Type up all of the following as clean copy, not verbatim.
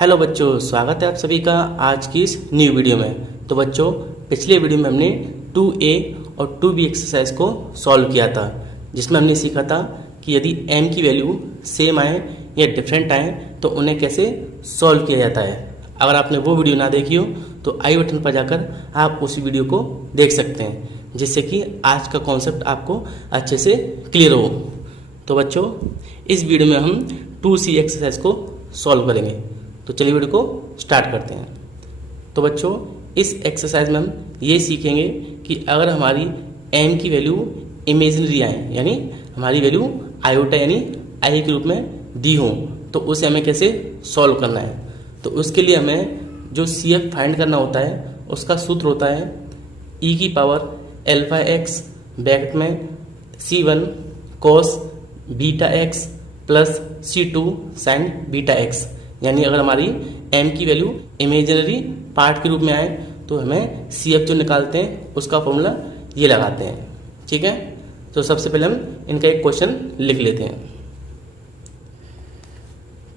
Hello बच्चों, स्वागत है आप सभी का आज की इस न्यू वीडियो में। तो बच्चों, पिछले वीडियो में हमने 2A और 2B एक्सरसाइज को सॉल्व किया था, जिसमें हमने सीखा था कि यदि m की वैल्यू सेम आए या डिफरेंट आए तो उन्हें कैसे सॉल्व किया जाता है। अगर आपने वो वीडियो ना देखी हो तो आई बटन पर जाकर आप उस वीडियो को देख सकते हैं, जिससे कि आज का कॉन्सेप्ट आपको अच्छे से क्लियर हो। तो बच्चों, इस वीडियो में हम 2C एक्सरसाइज को सॉल्व करेंगे। तो चलिए वीडियो को स्टार्ट करते हैं। तो बच्चों, इस एक्सरसाइज में हम ये सीखेंगे कि अगर हमारी m की वैल्यू इमेजिनरी आए, यानी हमारी वैल्यू आयोटा यानी आई के रूप में दी हो, तो उसे हमें कैसे सॉल्व करना है। तो उसके लिए हमें जो CF फाइंड करना होता है उसका सूत्र होता है e की पावर अल्फा एक्स ब्रैकेट में C1 cos beta x plus C2 sin beta x. यानी अगर हमारी m की वैल्यू इमेजिनरी पार्ट के रूप में आए तो हमें CF जो निकालते हैं उसका फॉर्मूला ये लगाते हैं। ठीक है, तो सबसे पहले हम इनका एक क्वेश्चन लिख लेते हैं।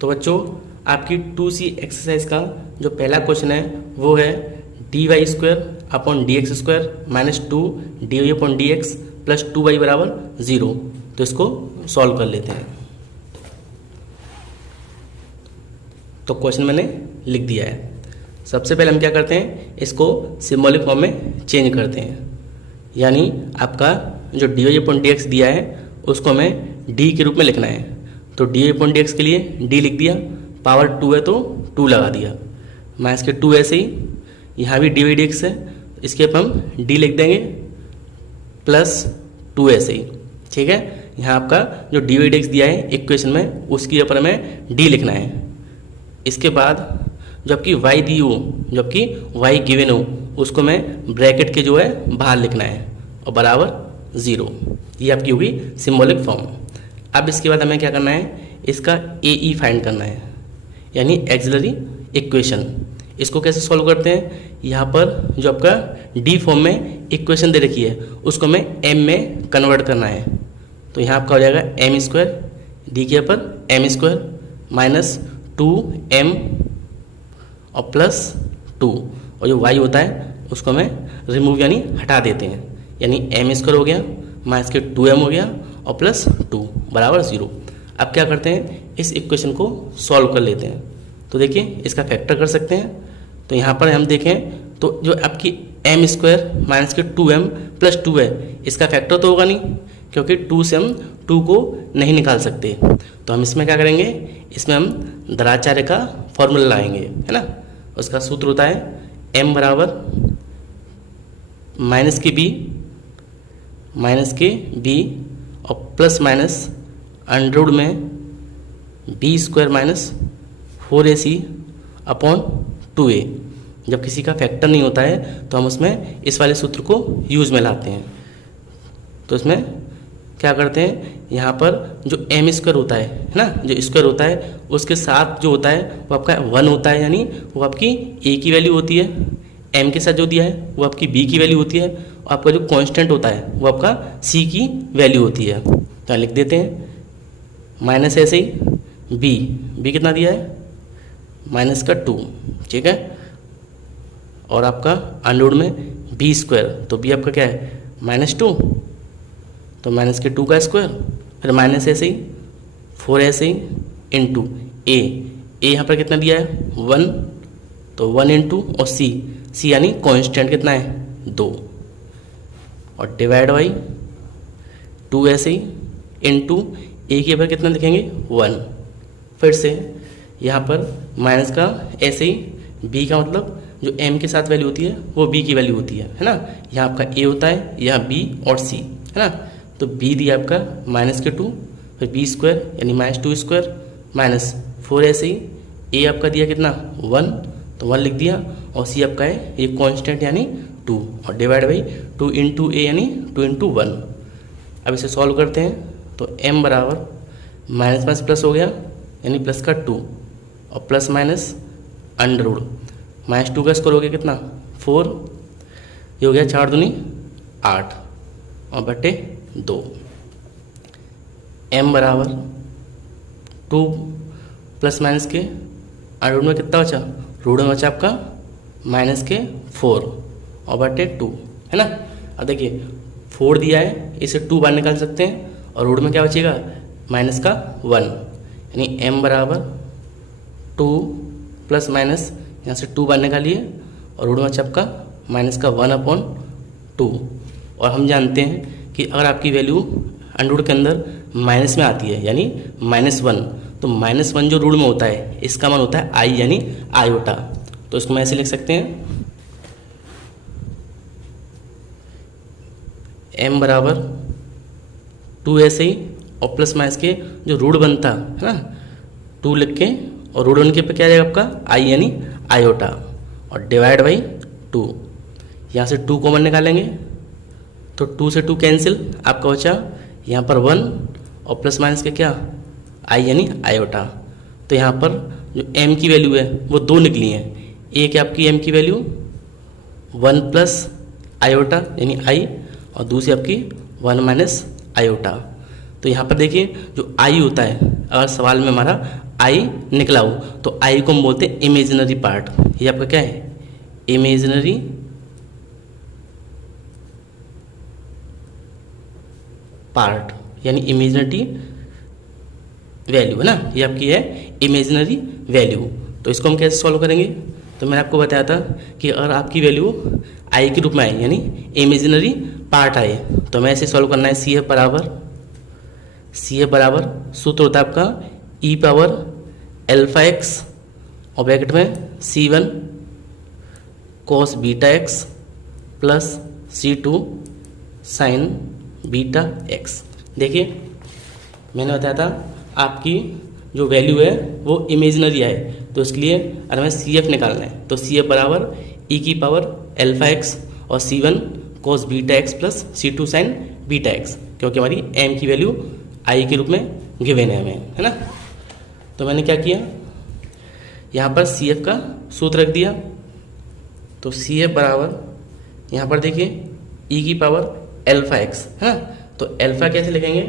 तो बच्चों, आपकी 2C एक्सरसाइज का जो पहला क्वेश्चन है वो है dy square upon dx square minus 2 dy upon dx plus 2y बराबर 0। तो इसको सॉल्व कर लेते हैं। तो क्वेश्चन मैंने लिख दिया है। सबसे पहले हम क्या करते हैं, इसको सिंबॉलिक फॉर्म में चेंज करते हैं। यानी आपका जो dy अपॉन dx दिया है उसको हमें d के रूप में लिखना है। तो dy अपॉन dx के लिए d लिख दिया, पावर 2 है तो 2 लगा दिया, माइनस के 2 ऐसे ही, यहाँ भी dy dx है, इसके ऊपर हम d लिख देंगे प्लस 2 ऐसे ही। ठीक है, यहाँ आपका जो dy dx दिया है इक्वेशन में उसके ऊपर हमें d लिखना है। इसके बाद जो आपकी y दी हो, जो आपकी y गिवन हो, उसको मैं ब्रैकेट के जो है बाहर लिखना है और बराबर 0। ये आपकी होगी सिंबॉलिक फॉर्म। अब इसके बाद हमें क्या करना है, इसका AE फाइंड करना है, यानी एक्सिलरी इक्वेशन। इसको कैसे सॉल्व करते हैं, यहाँ पर जो आपका D फॉर्म में इक्वेशन दे रखी है उसको हमें M में कन्वर्ट करना है। तो यहाँ आपका हो जाएगा m स्क्वायर, D के ऊपर m स्क्वायर माइनस 2m और प्लस 2, और जो y होता है उसको हमें रिमूव यानी हटा देते हैं, यानी m स्क्वायर हो गया माइनस के 2m हो गया और प्लस 2 बराबर 0। अब क्या करते हैं, इस इक्वेशन को सॉल्व कर लेते हैं। तो देखिए, इसका फैक्टर कर सकते हैं। तो यहाँ पर हम देखें तो जो आपकी m स्क्वायर माइनस के 2m प्लस 2 है, इसका फैक्टर तो होगा नहीं, क्योंकि 2 से हम 2 को नहीं निकाल सकते। तो हम इसमें क्या करेंगे, इसमें हम द्विराचार्य का फॉर्मूला लाएंगे, है ना। उसका सूत्र होता है m बराबर माइनस के b और प्लस माइनस अंडर में b square minus 4ac upon 2a। जब किसी का फैक्टर नहीं होता है तो हम उसमें इस वाले सूत्र को यूज में लाते हैं। तो इसमें क्या करते हैं, यहाँ पर जो m स्क्वायर होता है ना, जो स्क्वायर होता है उसके साथ जो होता है वो आपका 1 होता है, यानी वो आपकी a की वैल्यू होती है। m के साथ जो दिया है वो आपकी b की वैल्यू होती है, और आपका जो कांस्टेंट होता है वो आपका c की वैल्यू होती है। तो लिख देते हैं माइनस ऐसे ही b कितना दिया है, माइनस का 2। ठीक है, और आपका अंडर में b स्क्वायर, तो b आपका क्या है माइनस 2, तो माइनस के 2 का स्क्वायर, फिर माइनस ऐसे ही 4 ऐसे ही इंटू ए यहाँ पर कितना दिया है 1, तो 1 इंटू और c यानी कांस्टेंट कितना है 2, और डिवाइड बाई 2 ऐसे ही इंटू ए के ऊपर कितना लिखेंगे 1। फिर से यहाँ पर माइनस का ऐसे ही b का मतलब जो m के साथ वैल्यू होती है वो b की वैल्यू होती है ना। यहाँ आपका a होता है, यहाँ b और c, है ना। तो b दिया आपका माइनस के 2, फिर b स्क्वायर यानी माइनस 2 स्क्वायर माइनस 4 ऐसे ही, a आपका दिया कितना 1, तो 1 लिख दिया, और c आपका है ये कांस्टेंट यानी 2, और डिवाइड बाई 2 इंटू ए यानी 2 इंटू 1। अब इसे सॉल्व करते हैं। तो m बराबर माइनस माइनस प्लस हो गया, यानी प्लस का 2 और plus minus under root minus 2 का स्क्वायर हो गया कितना 4, ये हो गया 4 दूनी 8 और बटे 2। m बराबर 2 प्लस माइनस के अंडर में कितना बचा, रूट में बचा आपका -4 और बटे 2, है ना। अब देखिए 4 दिया है, इसे 2 बार निकाल सकते हैं और रूट में क्या बचेगा, -1, यानी m बराबर 2 प्लस माइनस यहाँ से 2 बार निकालिए और रूट में बचा आपका -1/2। और हम जानते हैं कि अगर आपकी वैल्यू अंडर रूट के अंदर माइनस में आती है यानी -1, तो -1 जो रूट में होता है इसका मान होता है i यानी आयोटा। तो इसको मैं ऐसे लिख सकते हैं, m बराबर 2 ऐसे ही और प्लस माइनस के जो रूट बनता है ना 2 लिख के और रूट 1 के पे क्या आ जाएगा आपका i यानी आयोटा और डिवाइड बाई 2। यहाँ से 2 कॉमन निकालेंगे तो 2 से 2 कैंसिल, आपका बचा यहाँ पर 1 और प्लस माइनस के क्या i यानी आयोटा। तो यहाँ पर जो m की वैल्यू है वो 2 निकली है, एक है आपकी m की वैल्यू 1 प्लस आयोटा यानी i और दूसरी आपकी 1 माइनस आयोटा। तो यहाँ पर देखिए जो i होता है, अगर सवाल में हमारा i निकला हो तो i को हम बोलते हैं इमेजिनरी पार्ट। ये आपका क्या है, इमेजिनरी पार्ट यानी इमेजिनरी वैल्यू, है ना। ये आपकी है इमेजिनरी वैल्यू। तो इसको हम कैसे सॉल्व करेंगे, तो मैंने आपको बताया था कि अगर आपकी वैल्यू i के रूप में आए यानी इमेजिनरी पार्ट आए तो हमें ऐसे सॉल्व करना है। CF बराबर सूत्र होता है आपका e पावर अल्फा x और ब्रैकेट में C1 cos beta x plus C2 sign beta x। देखिए मैंने बताया था आपकी जो वैल्यू है वो इमेजिनरी आए तो इसके लिए अगर हमें CF निकालना है तो CF बराबर e की पावर अल्फा x और C1 cos beta x plus C2 sign beta x, क्योंकि हमारी m की वैल्यू i के रूप में गिवन है हमें, है ना। तो मैंने क्या किया, यहाँ पर CF का सूत्र रख दिया। तो CF बराबर यहाँ पर देखिए e की पावर अल्फा x, है ना। तो अल्फा कैसे लिखेंगे,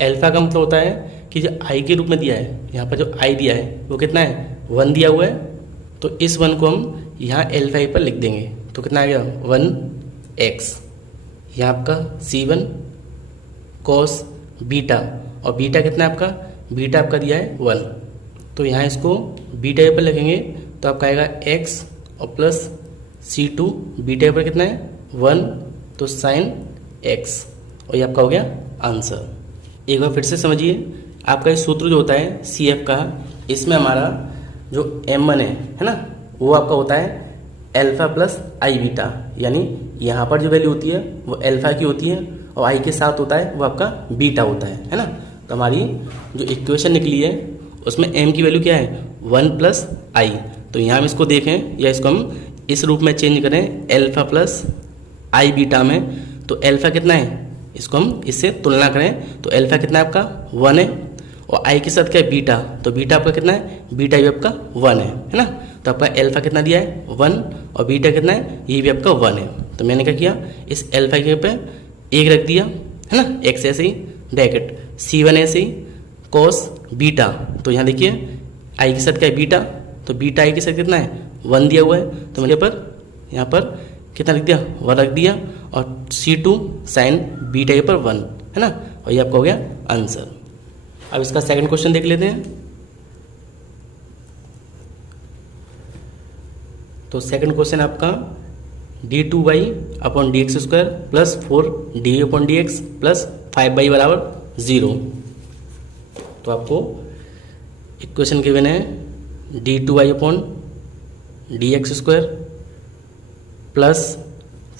अल्फा का मतलब होता है कि जो i के रूप में दिया है, यहाँ पर जो i दिया है वो कितना है 1 दिया हुआ है, तो इस 1 को हम यहाँ अल्फा i पर लिख देंगे तो कितना आ गया 1x। यहाँ आपका C1 cos बीटा और बीटा कितना है आपका, बीटा आपका दिया है 1, तो यहाँ इसको बीटा i पर लिखेंगे तो आपका आएगा x और प्लस C2 बीटा i पर कितना है 1 तो साइन x और ये आपका हो गया आंसर। एक बार फिर से समझिए, आपका ये सूत्र जो होता है CF का, इसमें हमारा जो M1 है ना वो आपका होता है अल्फा प्लस i बीटा, यानी यहाँ पर जो वैल्यू होती है वो अल्फा की होती है और i के साथ होता है वो आपका बीटा होता है ना। तो हमारी जो इक्वेशन निकली है उसमें m की वैल्यू क्या है 1 प्लस i। तो यहाँ हम इसको देखें या इसको हम इस रूप में चेंज करें अल्फा प्लस i बीटा में, तो अल्फा कितना है, इसको हम इससे तुलना करें तो अल्फा कितना है आपका 1 है और i के साथ क्या है बीटा, तो बीटा आपका कितना है, बीटा भी आपका 1 है ना। तो आपका अल्फा कितना दिया है 1 और बीटा कितना है, ये भी आपका 1 है। तो मैंने क्या किया, इस अल्फा के पे 1 रख दिया, है ना, x ऐसे ही ब्रैकेट C1 ऐसे ही cos बीटा, तो यहाँ देखिए i के साथ क्या है बीटा, तो बीटा i के साथ कितना है 1 दिया हुआ है, तो मैंने पर यहाँ पर कितना लिख दिया 1 रख दिया और C2 साइन बीटा i पर 1, है ना, और ये आपका हो गया आंसर। अब इसका सेकंड क्वेश्चन देख लेते हैं। तो सेकंड क्वेश्चन आपका d2y/dx² plus 4dy/dx plus 5y बराबर 0। तो आपको इक्वेशन गिवन है d2y/dx² प्लस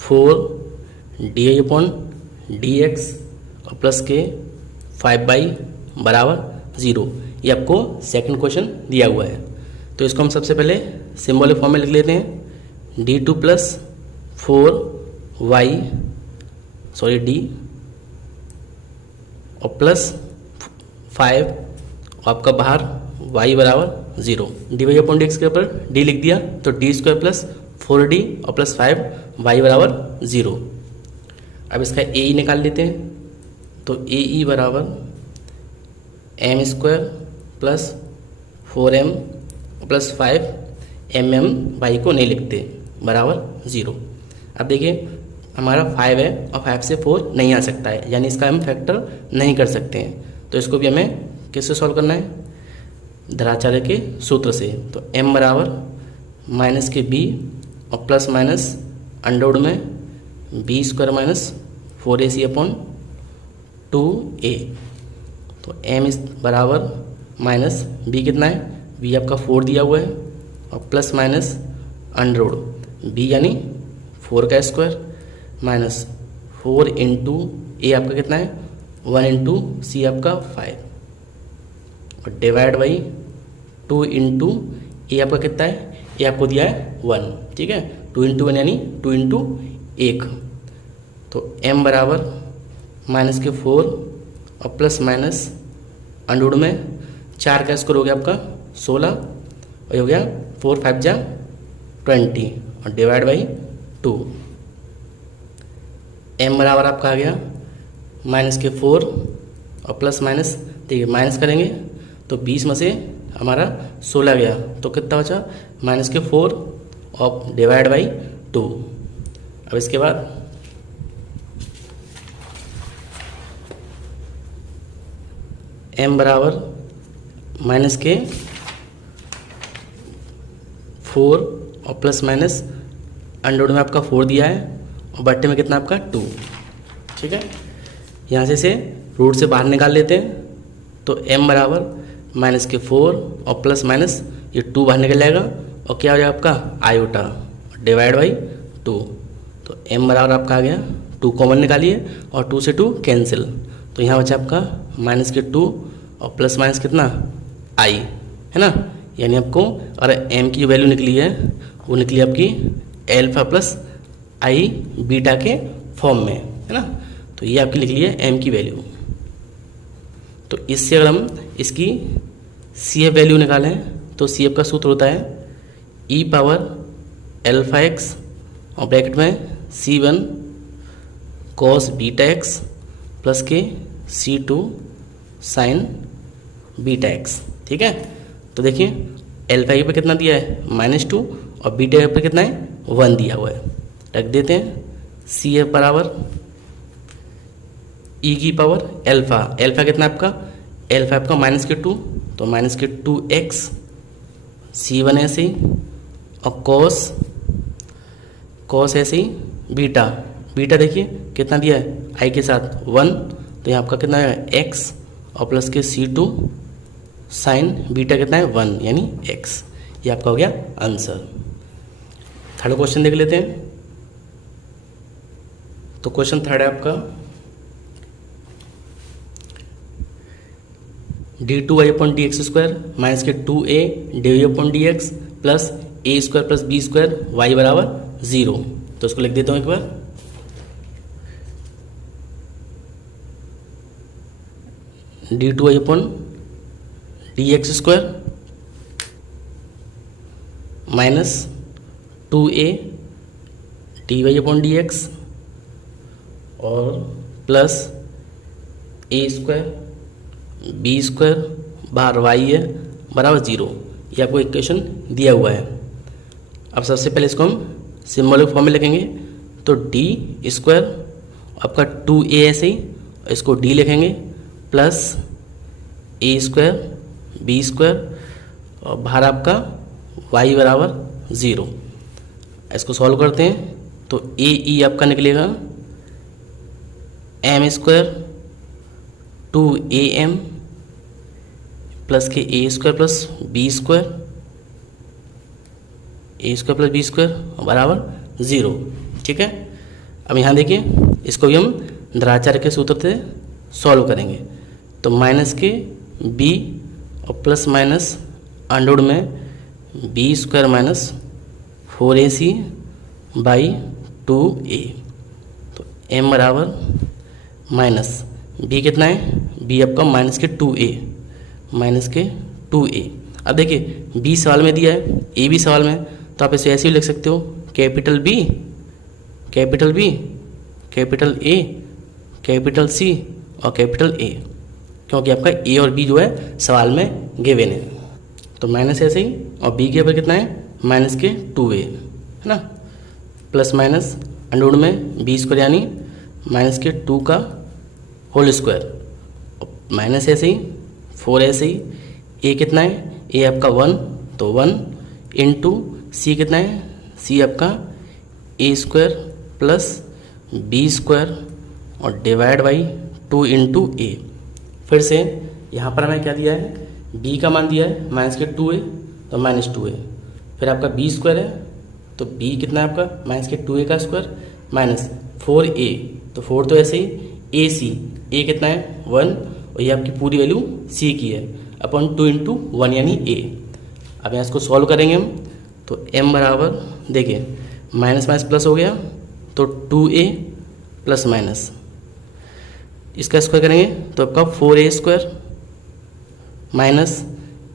4dy/dx और प्लस के 5y बराबर 0। ये आपको सेकंड क्वेश्चन दिया हुआ है। तो इसको हम सबसे पहले सिंबॉलिक फॉर्म में लिख लेते हैं, d2 प्लस 4y d और प्लस 5 आपका बाहर y बराबर 0। dy/dx के ऊपर d लिख दिया तो d² प्लस 4d और प्लस 5y बराबर 0। अब इसका AE निकाल लेते हैं, तो AE बराबर m² plus 4m plus 5 mm/y को नहीं लिखते, बराबर 0। अब देखिए हमारा 5 है और 5 से 4 नहीं आ सकता है, यानी इसका हम फैक्टर नहीं कर सकते हैं। तो इसको भी हमें किससे सॉल्व करना है, द्विराचार्य के सूत्र से। तो m बराबर माइनस के b और प्लस माइनस अंडर में b² minus 4ac upon 2a। तो m इस बराबर माइनस b कितना है, b आपका 4 दिया हुआ है और प्लस माइनस अंडर b यानी 4 का स्क्वायर माइनस 4 इंटू ए आपका कितना है 1 इंटू सी आपका 5 और डिवाइड बाई 2 इंटू ए आपका कितना है, ए आपको दिया है 1, ठीक है। 2 इंटू 1 यानी 2 इंटू 1। तो m बराबर माइनस के 4 और प्लस माइनस अंडर में 4 का स्क्वायर हो गया आपका 16 और हो गया 4 5 जा 20 और डिवाइड बाई 2। m बराबर आपका आ गया माइनस के 4 और प्लस माइनस, देखिए माइनस करेंगे तो 20 में से हमारा 16 गया तो कितना बचा, माइनस के 4 और डिवाइड बाई 2। अब इसके बाद m बराबर माइनस के 4 और प्लस माइनस अंडर में आपका 4 दिया है और बट्टे में कितना आपका 2, ठीक है। यहाँ से रूट से बाहर निकाल लेते हैं तो m बराबर माइनस के 4 और प्लस माइनस ये 2 बाहर निकल जाएगा और क्या हो जाएगा आपका आयोटा डिवाइड बाई 2। तो m बराबर आपका आ गया 2 कॉमन निकालिए और 2 से 2 कैंसिल, तो यहाँ बचा आपका माइनस के 2 और प्लस माइनस कितना i, है ना। यानी आपको और m की जो वैल्यू निकली है वो निकली आपकी एल्फा प्लस आई बीटा के फॉर्म में, है ना। तो ये आपकी लिख ली है m की वैल्यू। तो इससे अगर हम इसकी CF वैल्यू निकालें तो CF का सूत्र होता है e पावर अल्फा x और ब्रैकेट में C1 cos beta x plus के C2 साइन बीटा x, ठीक है। तो देखिए अल्फा के पे कितना दिया है -2 और बीटा के पे कितना है 1 दिया हुआ है, रख देते हैं। CF बराबर e की पावर अल्फा, अल्फा कितना आपका, अल्फा आपका माइनस के 2 तो माइनस के 2x C1 ऐसे ही और cos ऐसे ही बीटा, बीटा देखिए कितना दिया है i के साथ 1 तो यहाँ आपका कितना है x और प्लस के C2 साइन बीटा कितना है 1 यानी x। ये आपका हो गया आंसर। थर्ड क्वेश्चन देख लेते हैं। तो क्वेश्चन थर्ड है आपका d2y upon D X square minus के 2a dy upon D X plus A square plus B square Y बराबर 0। तो इसको लिख देता हूँ एक बार। d2y upon D X square minus 2a dy upon D X और plus A square B square बाहर वाई है बराबर 0। ये आपको इक्वेशन दिया हुआ है। अब सबसे पहले इसको हम सिंबॉलिक फॉर्म में लिखेंगे तो डी स्क्वायर आपका 2a ऐसे ही, इसको d लिखेंगे plus A square B square और बाहर आपका y बराबर 0। इसको सॉल्व करते हैं तो ए ई आपका निकलेगा m स्क्वायर 2am प्लस के ए स्क्वायर प्लस बी स्क्वायर, ए स्क्वायर प्लस बी स्क्वायर बराबर 0, ठीक है। अब यहाँ देखिए इसको भी हम द्विराचार्य के सूत्र से सॉल्व करेंगे। तो माइनस के b और प्लस माइनस अंडर में B square minus 4ac by 2a। तो m बराबर माइनस b कितना है, b आपका माइनस के 2a माइनस के 2a। अब देखिए b सवाल में दिया है, a भी सवाल में, तो आप इसे ऐसे ही लिख सकते हो capital B capital B capital A capital C और कैपिटल A, क्योंकि आपका a और b जो है सवाल में गिवन है। तो माइनस ऐसे ही और बी के ऊपर कितना है माइनस के 2a, है ना, प्लस माइनस अंडर रूट में बी स्क्वायर यानी माइनस के 2 का होल स्क्वायर, माइनस ऐसे ही 4 ऐसे ही, ए कितना है ए आपका 1 तो 1 इंटू सी कितना है सी आपका ए स्क्वायर प्लस बी स्क्वायर और डिवाइड बाई 2 इंटू ए। फिर से यहाँ पर हमें क्या दिया है b का मान दिया है माइनस के 2a तो माइनस 2a, फिर आपका b स्क्वायर है तो b कितना है आपका माइनस के 2a का स्क्वायर माइनस 4a तो 4 तो ऐसे ही a कितना है 1 और ये आपकी पूरी वैल्यू c की है अपॉन 2 इंटू 1 यानी a। अब यहाँ इसको सॉल्व करेंगे हम तो m बराबर देखिए माइनस माइनस प्लस हो गया तो 2a प्लस माइनस, इसका स्क्वायर करेंगे तो आपका 4a स्क्वायर माइनस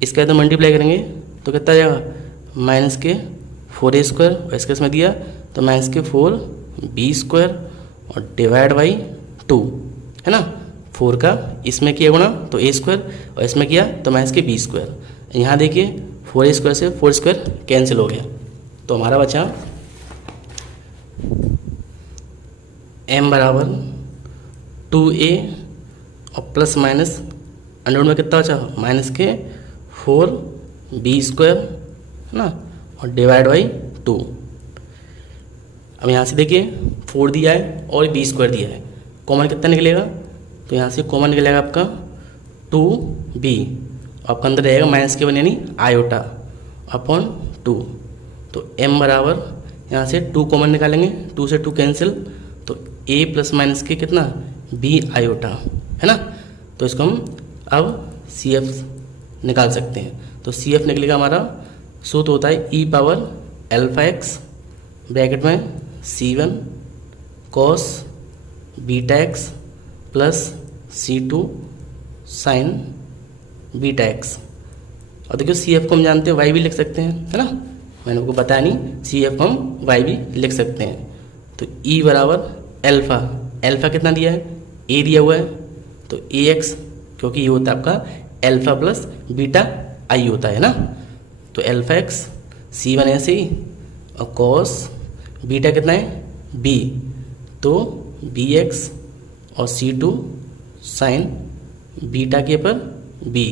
इसका तो मल्टीप्लाई करेंगे तो कितना आ जाएगा माइनस के 4a स्क्वायर और इसका इसमें दिया तो माइनस के 4b स्क्वायर और डिवाइड बाई 2, है ना, 4 का इसमें किया गुणा तो a स्क्वायर और इसमें किया तो माइनस के b स्क्वायर। यहाँ देखिए 4a स्क्वायर से 4 स्क्वायर कैंसिल हो गया तो हमारा बचा m बराबर 2a और प्लस माइनस अंडर रूट में कितना बचा माइनस के 4b स्क्वायर, है ना, और डिवाइड बाई 2। अब यहाँ से देखिए 4 दिया है और b स्क्वायर दिया है, कॉमन कितना निकलेगा तो यहाँ से कॉमन निकलेगा आपका 2b और आपका अंदर रहेगा माइनस के 1 यानी आयोटा अपॉन 2। तो m बराबर यहाँ से 2 कॉमन निकालेंगे 2 से 2 कैंसिल तो a प्लस माइनस के कितना b आयोटा, है ना, तो इसको हम अब CF निकाल सकते हैं। तो CF निकलेगा हमारा सूत्र होता है e power alpha x bracket में C1 cos beta x plus C2 sign beta x. और देखिए CF को हम जानते हैं y भी लिख सकते हैं, है ना, मैंने आपको बताया नहीं, CF को हम y भी लिख सकते हैं। तो e बराबर अल्फा, अल्फा कितना दिया है a दिया हुआ है तो ax क्योंकि ये होता है आपका अल्फा प्लस बीटा आई होता है ना, तो अल्फा एक्स C1 ऐसे ही और कॉस बीटा कितना है b तो bx और C2 साइन बीटा के पर b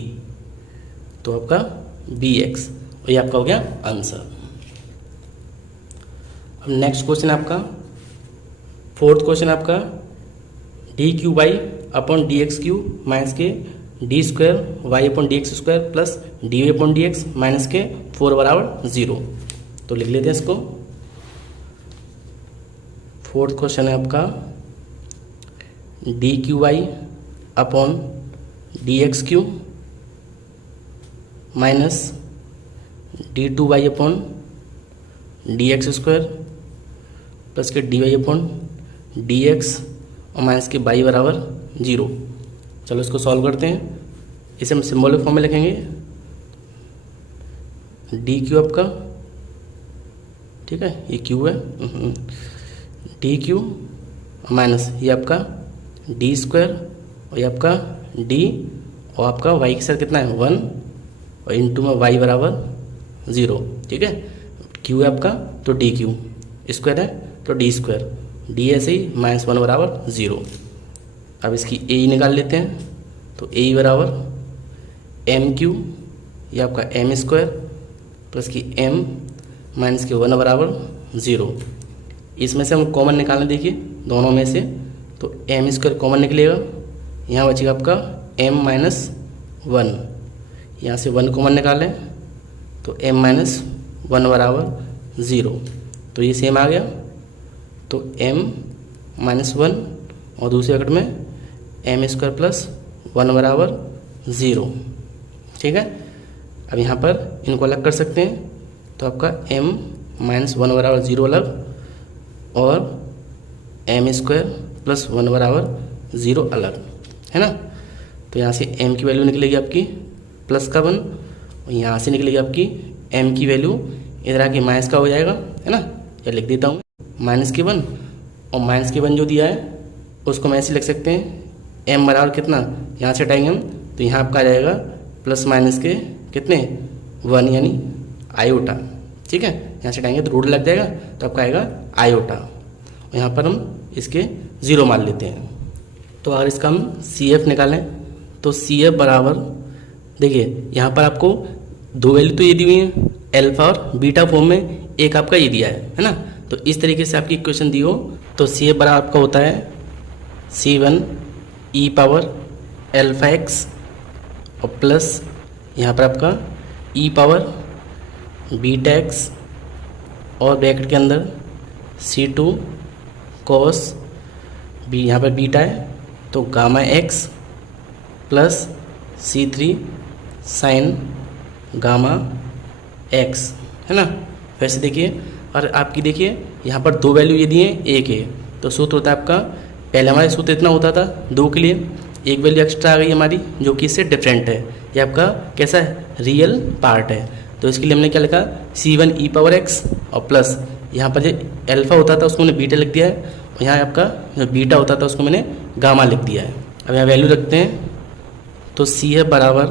तो आपका bx और ये आपका हो गया आंसर। अब नेक्स्ट क्वेश्चन आपका फोर्थ क्वेश्चन आपका D Q Y upon D X Q minus K D square Y upon D X square plus D Y upon D X minus K 4 बराबर 0। तो लिख लेते हैं इसको। फोर्थ क्वेश्चन है आपका D Q Y upon D X Q minus D two Y upon D X square plus K D Y upon D X और minus K Y बराबर 0। चलो इसको सॉल्व करते हैं। इसे हम सिंबॉलिक फॉर्म में लिखेंगे डी क्यू आपका, ठीक है, ये क्यू है, डी क्यू माइनस ये आपका डी स्क्वायर और ये आपका डी और आपका वाई के साथ कितना है 1 और इंटू में वाई बराबर 0, ठीक है, क्यू है आपका तो डी क्यू स्क्वायर है तो डी स्क्वायर, डी ऐसे ही -1 बराबर 0। अब इसकी ए निकाल लेते हैं तो ए बराबर एम क्यू ये आपका एम स्क्वायर प्लस की एम माइनस के 1 बराबर 0। इसमें से हम कॉमन निकालना, देखिए दोनों में से तो एम स्क्वायर कॉमन निकलेगा, यहाँ बचेगा आपका एम माइनस 1, यहाँ से 1 कॉमन निकालें तो एम माइनस 1 बराबर 0, तो ये सेम आ गया। तो m -1 और दूसरे ब्रैकेट में एम स्क्वायर प्लस 1 बराबर 0, ठीक है। अब यहाँ पर इनको अलग कर सकते हैं तो आपका m -1 बराबर 0 अलग और एम स्क्वायर प्लस 1 बराबर 0 अलग, है ना। तो यहाँ से m की वैल्यू निकलेगी आपकी प्लस का 1 और यहाँ से निकलेगी आपकी m की वैल्यू इधर आके माइनस का हो जाएगा, है ना। या लिख देता हूँ माइनस के 1 और माइनस के 1 जो दिया है उसको हम ऐसे लिख सकते हैं m बराबर कितना, यहाँ से हटाएंगे हम तो यहाँ आपका आ जाएगा प्लस माइनस के कितने 1 यानी आयोटा। ठीक है, यहाँ से हटाएंगे तो रूट लग जाएगा, तो आपका आएगा आयोटा। और यहाँ पर हम इसके 0 मान लेते हैं। तो अगर इसका हम CF निकालें तो CF बराबर, देखिए यहाँ पर आपको 2 वैल्यू तो ये दी हुई है अल्फा और बीटा फॉर्म में, एक आपका ये दिया है ना। तो इस तरीके से आपकी इक्वेशन दी हो तो CF बराबर आपका होता है C1 e power alpha X और प्लस यहाँ पर आपका e पावर बीटा एक्स और ब्रैकेट के अंदर C2 कॉस बी, यहाँ पर बीटा है तो gamma x plus C3 sign gamma x, है ना। फिर से देखिए, और आपकी देखिए यहाँ पर 2 वैल्यू ये दिए, एक है, तो सूत्र होता है आपका, पहले हमारा सूत्र इतना होता था 2 के लिए, एक वैल्यू एक्स्ट्रा आ गई हमारी जो कि इससे डिफरेंट है, ये आपका कैसा है, रियल पार्ट है। तो इसके लिए हमने क्या लिखा, C1 e पावर एक्स और प्लस यहाँ पर जो अल्फा होता था उसको मैंने बीटा लिख दिया है, और यहाँ आपका जो बीटा होता था उसको मैंने गामा लिख दिया है। अब यहाँ वैल्यू रखते हैं तो CF बराबर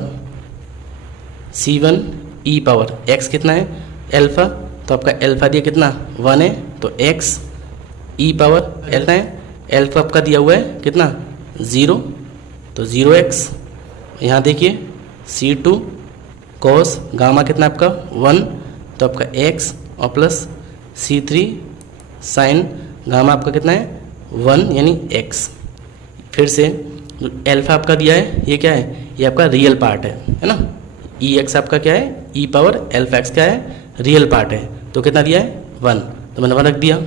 C1 e पावर एक्स कितना है, अल्फा, तो आपका अल्फा दिया कितना 1 है, तो x e पावर अल्फा है, अल्फा आपका दिया हुआ है कितना 0, तो 0x। यहाँ देखिए C2 कॉस गामा कितना आपका 1, तो आपका x और प्लस C3 साइन गामा आपका कितना है 1 यानी x। फिर से अल्फा आपका दिया है, ये क्या है, ये आपका रियल पार्ट है ना। ex आपका क्या है, e पावर अल्फा एक्स क्या है, रियल पार्ट है, तो कितना दिया है 1, तो मैंने 1 रख दिया।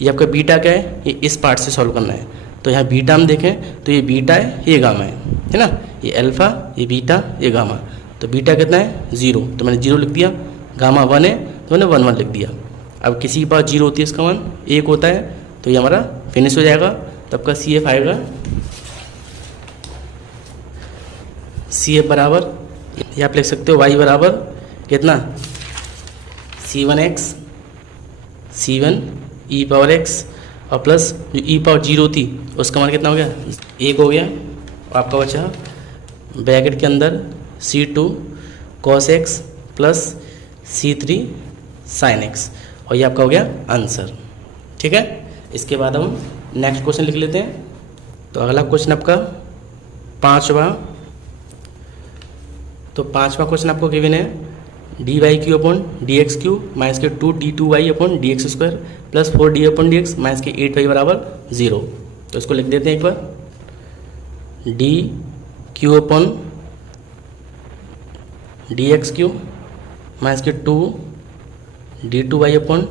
ये आपका बीटा क्या है, ये इस पार्ट से सॉल्व करना है, तो यहाँ बीटा हम देखें तो ये बीटा है, ये गामा है ना, ये अल्फा, ये बीटा, ये गामा, तो बीटा कितना है 0, तो मैंने 0 लिख दिया, गामा 1 है तो मैंने 1 1 लिख दिया। अब किसी के पास 0 होती है, इसका मान 1 होता है, तो ये हमारा फिनिश हो जाएगा। तो आपका CF आएगा, CF बराबर, ये आप लिख सकते हो y बराबर कितना C1x C1 e power x और प्लस जो e पावर 0 थी उसका मान कितना हो गया 1 हो गया, और आपका बचा ब्रैकेट के अंदर C2 cos x plus C3 sin x, और ये आपका हो गया आंसर। ठीक है, इसके बाद हम नेक्स्ट क्वेश्चन लिख लेते हैं। तो अगला क्वेश्चन आपका 5वां, तो 5वां क्वेश्चन आपको गिवन है dy³ अपॉन dx³ माइनस के 2d2y upon dx square plus 4d upon dx minus के 8y बराबर 0। तो इसको लिख देते हैं एक बार, dq अपॉन dx³ माइनस के 2d2y upon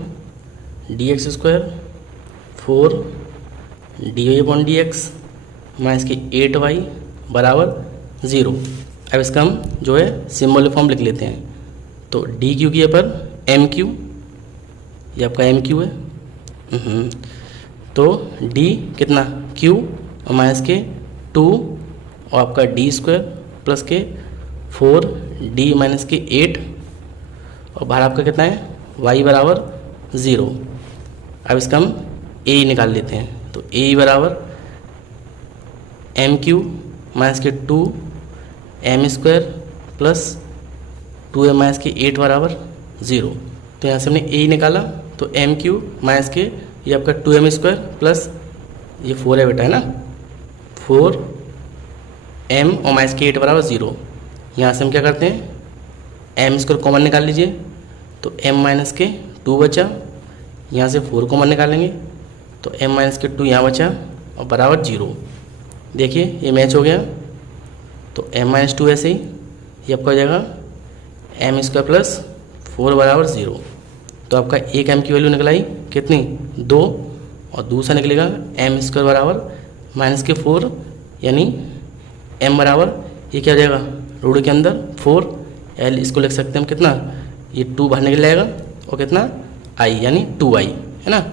dx square 4dy upon dx minus के 8y बराबर 0। अब इसका हम जो है सिंबल फॉर्म लिख लेते हैं। तो dq के पर mq, ये आपका mq है, तो d कितना q और माइनस के 2 और आपका d स्क्वायर प्लस के 4d माइनस के 8 और बाहर आपका कितना है y बराबर 0। अब इसका हम a निकाल लेते हैं। तो a बराबर mq माइनस के 2 m square plus 2m minus के 8 बराबर 0। तो यहाँ से हमने a निकाला, तो mq माइनस के ये आपका 2m स्क्वायर प्लस ये 4 है बेटा, है ना, 4m और माइनस के 8 बराबर 0। यहाँ से हम क्या करते हैं m स्क्वायर कॉमन निकाल लीजिए, तो m माइनस के 2 बचा, यहाँ से 4 कॉमन निकालेंगे तो m माइनस के 2 यहाँ बचा और बराबर 0। देखिए ये मैच हो गया, तो m माइनस 2 ऐसे ही ये आपका हो जाएगा m स्क्वायर प्लस 4 बराबर 0। तो आपका एक m की वैल्यू निकलाई कितनी 2, और दूसरा निकलेगा m स्क्वायर बराबर माइनस के 4, यानी m बराबर ये क्या हो जाएगा रूट के अंदर 4, l इसको लिख सकते हैं हम कितना, ये 2 बाहर निकल जाएगा और कितना i यानी 2i, है ना।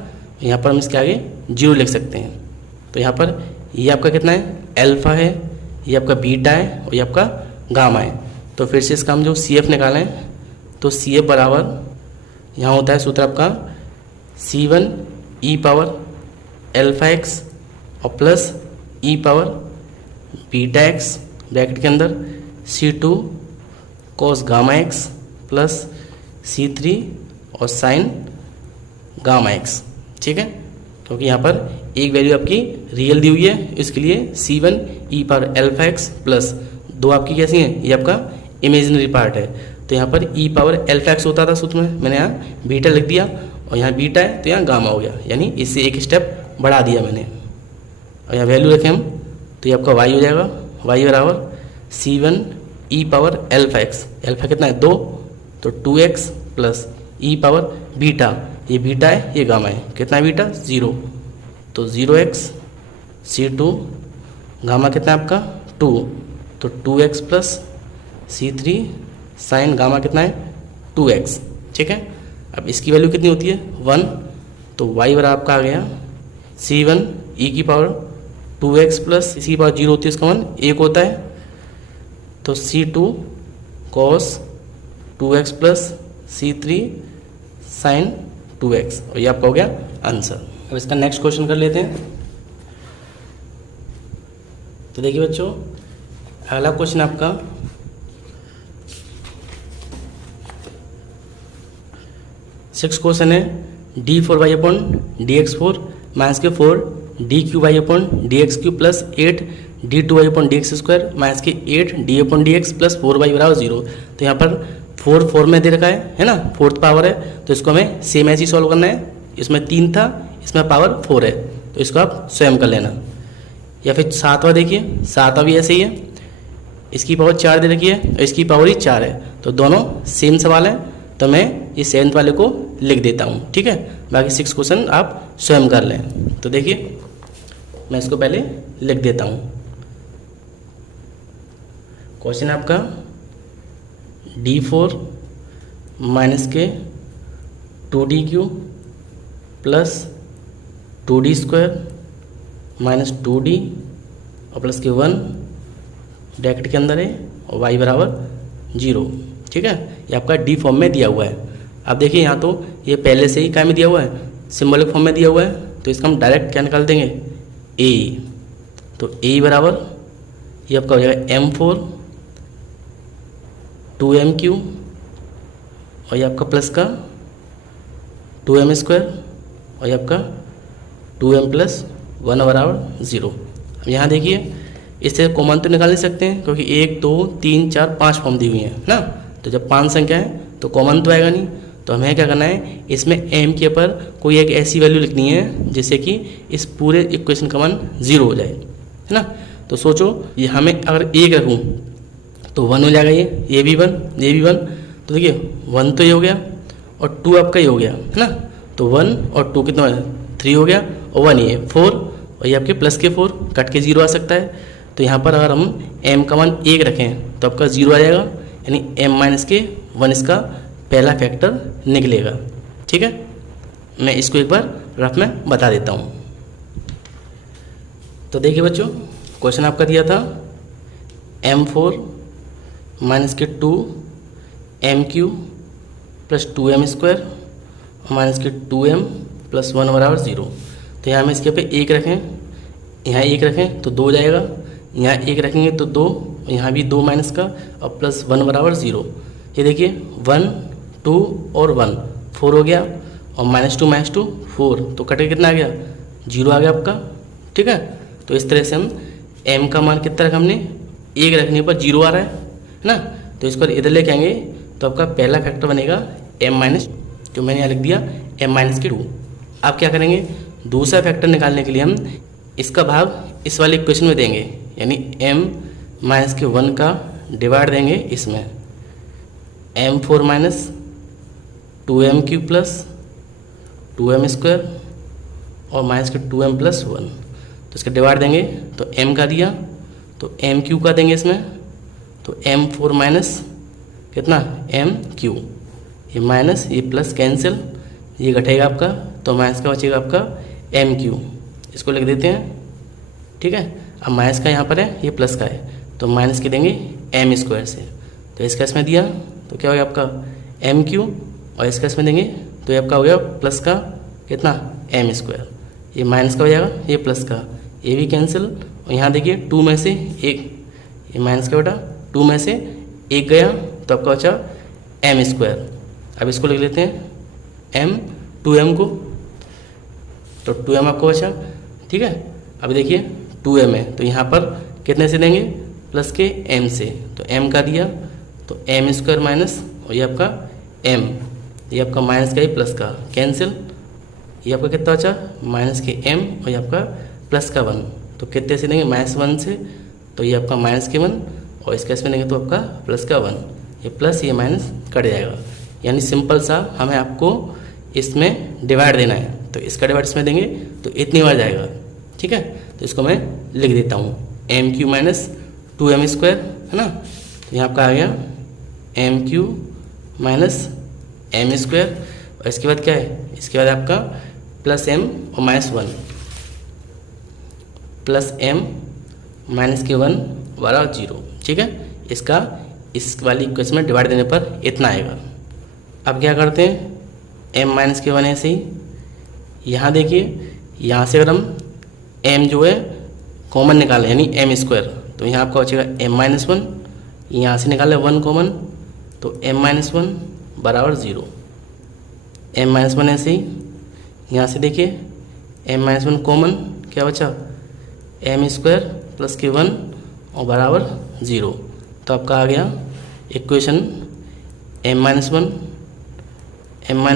यहाँ पर हम इसके आगे 0 लिख सकते हैं। तो यहाँ पर ये आपका कितना है अल्फा है, ये आपका बीटा है और ये आपका गामा है। तो फिर से इसका हम जो CF निकालें, तो CF बराबर यहाँ होता है सूत्र आपका C1 e power alpha X और plus e power beta X bracket के अंदर C2 cos gamma x plus C3 और साइन गामा एक्स, ठीक है, क्योंकि यहाँ पर एक वैल्यू आपकी रियल दी हुई है, इसके लिए C1 e power alpha x plus 2 आपकी कैसी है, ये आपका इमेजिनरी पार्ट है, तो यहाँ पर e पावर अल्फा एक्स होता था सूत्र में, मैंने यहाँ बीटा लिख दिया और यहाँ बीटा है तो यहाँ गामा हो गया, यानी इससे एक स्टेप बढ़ा दिया मैंने। और यहाँ वैल्यू रखें हम तो ये आपका y हो जाएगा, y बराबर C1 e power alpha x, alpha कितना है 2, तो 2x plus e power beta, ये बीटा है ये गामा है, कितना है बीटा 0, तो 0x C2, गामा कितना है आपका 2, तो 2x plus C3 sign gamma कितना है 2x, ठीक है। अब इसकी वैल्यू कितनी होती है 1, तो y बराबर आपका आ गया C1 e की पावर 2x प्लस इसी की पावर 0 होती है, इसका मान 1 होता है, तो C2 cos 2x plus C3 sign 2x, और ये आपका हो गया आंसर। अब इसका नेक्स्ट क्वेश्चन कर लेते हैं। तो देखिए बच्चों, अगला क्वेश्चन आपका सिक्स क्वेश्चन है, d4y upon dx4 minus K 4 d3y upon dx3 plus 8 d2y upon dx square minus के 8 d upon dx plus 4y बराबर 0। तो यहाँ पर 4 में दे रखा है ना, फोर्थ पावर है, तो इसको हमें सेम ऐसे ही सॉल्व करना है, इसमें 3 था, इसमें पावर 4 है, तो इसको आप स्वयं कर लेना। या फिर 7वां देखिए, 7वां भी ऐसे ही है, इसकी पावर 4 दे रखी है और इसकी पावर ही 4 है, तो दोनों सेम सवाल है, तो मैं इस 7th वाले को लिख देता हूँ, ठीक है, बाकी 6 क्वेश्चन आप स्वयं कर लें। तो देखिए मैं इसको पहले लिख देता हूँ। क्वेश्चन आपका d4 माइनस के 2d³ plus 2d square minus 2d और प्लस के 1 ब्रैकेट के अंदर है और y बराबर 0, ठीक है, ये आपका डी फॉर्म में दिया हुआ है। अब देखिए यहाँ तो ये पहले से ही क्या में दिया हुआ है, सिंबलिक फॉर्म में दिया हुआ है, तो इसका हम डायरेक्ट क्या निकाल देंगे a, तो a बराबर ये आपका हो जाएगा m4 2m³ और ये आपका प्लस का 2m स्क्वायर और ये आपका 2m प्लस 1 बराबर 0। अब यहाँ देखिए इससे कॉमन तो निकाल नहीं सकते हैं, क्योंकि 1 2 3 4 5 फॉर्म दी हुई है ना, तो जब 5 संख्या है तो कॉमन तो आएगा नहीं, तो हमें क्या करना है, इसमें m के ऊपर कोई एक ऐसी वैल्यू लिखनी है जिससे कि इस पूरे इक्वेशन का मान 0 हो जाए, है ना। तो सोचो ये हमें अगर 1 रखूँ तो 1 हो जाएगा, ये भी 1 ये भी 1, तो देखिए 1 तो ये हो गया और 2 आपका ये हो गया, है ना, तो 1 और 2 कितना है 3 हो गया और 1 ये 4 और ये आपके प्लस के 4 कट के 0 आ सकता है। तो यहाँ पर अगर हम m का मान 1 रखें तो आपका 0 आ जाएगा, यानी m माइनस के 1 इसका पहला फैक्टर निकलेगा, ठीक है। मैं इसको एक बार रफ में बता देता हूँ। तो देखिए बच्चों, क्वेश्चन आपका दिया था m4 माइनस के 2 m³ plus 2m square minus के 2m प्लस 1 बराबर 0। तो यहाँ हम इसके पे 1 रखें, यहाँ 1 रखें तो 2 हो जाएगा, यहाँ 1 रखेंगे तो 2, यहाँ भी 2 माइनस का और प्लस 1 बराबर 0। ये देखिए 1 2 और 1 4 हो गया और -2 4, तो कट के कितना आ गया 0 आ गया आपका, ठीक है। तो इस तरह से हम m का मान कितना रखा हमने 1 रखने पर 0 आ रहा है ना, तो इसको इधर लेके आएंगे तो आपका पहला फैक्टर बनेगा m- जो मैंने यहाँ लिख दिया m-2। आप क्या करेंगे, दूसरा फैक्टर निकालने के लिए हम इसका भाग इस वाले इक्वेशन में देंगे, यानी m-1 का डिवाइड देंगे इसमें, m4 minus 2m³ plus 2m square और माइनस के 2m प्लस 1, तो इसका डिवाइड देंगे तो m का दिया तो m³ का देंगे इसमें, तो m4 माइनस कितना m³, ये माइनस ये प्लस कैंसिल, ये घटेगा आपका, तो माइनस का बचेगा आपका m³, इसको लिख देते हैं, ठीक है। अब माइनस का यहाँ पर है, ये प्लस का है, तो माइनस के देंगे m स्क्वायर से, तो इसका इसमें दिया तो क्या हो गया आपका m³ और इसका इसमें देंगे तो ये आपका हो गया प्लस का कितना m स्क्वायर, ये माइनस का हो जाएगा, ये प्लस का, ये भी कैंसिल, और यहाँ देखिए 2 में से 1, ये माइनस का बेटा 2 में से 1 गया तो आपका बचा m स्क्वायर। अब इसको लिख लेते हैं m, 2m को, तो 2m आपको बचा, ठीक है। अब देखिए 2m है तो यहाँ पर कितने से देंगे, प्लस के m से, तो m का दिया तो m स्क्वायर माइनस, और ये आपका m, ये आपका माइनस का ही प्लस का कैंसिल, ये आपका कितना बचा, माइनस के m, और ये आपका प्लस का 1, तो कितने से देंगे, -1 से, तो ये आपका माइनस के 1, और इसका इसमें देंगे तो आपका प्लस का 1, ये प्लस ये माइनस कट जाएगा। यानी सिंपल सा हमें आपको इसमें डिवाइड देना है, तो इसका डिवाइड इसमें देंगे तो इतनी बार जाएगा, ठीक है। तो इसको मैं लिख देता हूँ m³ माइनस 2m स्क्वायर, है ना, तो यहाँ आपका आ गया m³ माइनस m स्क्वायर, और इसके बाद क्या है, इसके बाद आपका प्लस m और -1, प्लस m माइनस के 1 बराबर 0, ठीक है। इसका इस वाली इक्वेशन में डिवाइड देने पर इतना आएगा। अब क्या करते हैं, m माइनस के 1 ऐसे ही, यहाँ देखिए, यहाँ से अगर हम m जो है कॉमन निकालें यानी m स्क्वायर, तो यहाँ आपका बचेगा m-1, यहाँ से निकाले 1 कॉमन, तो m-1 बराबर 0, m-1 ऐसे ही, यहाँ से देखिए m-1 कॉमन क्या बचा, m स्क्वायर प्लस के 1 और बराबर 0, तो आपका आ गया equation m-1 m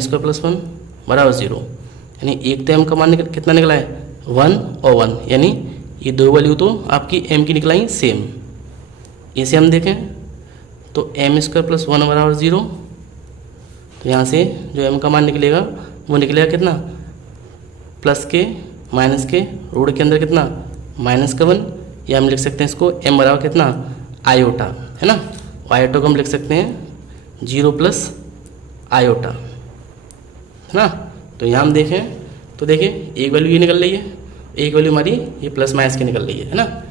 square plus 1 बराबर 0, यानी एक तो m का मान कितना निकला है, 1 और 1, यानी ये दो वैल्यू तो आपकी m की निकलाई सेम। इसे हम देखें तो m स्क्वायर प्लस 1 बराबर 0, तो यहाँ से जो m का मान निकलेगा वो निकलेगा कितना, प्लस के माइनस के रूट के अंदर कितना, माइनस का 1, या हम लिख सकते हैं इसको m बराबर कितना, आयोटा, है ना, आयोटा को हम लिख सकते हैं 0 प्लस आयोटा, है ना। तो यहाँ हम देखें तो देखिए एक वैल्यू ये निकल रही है, एक वैल्यू हमारी ये प्लस माइनस की निकल रही है ना,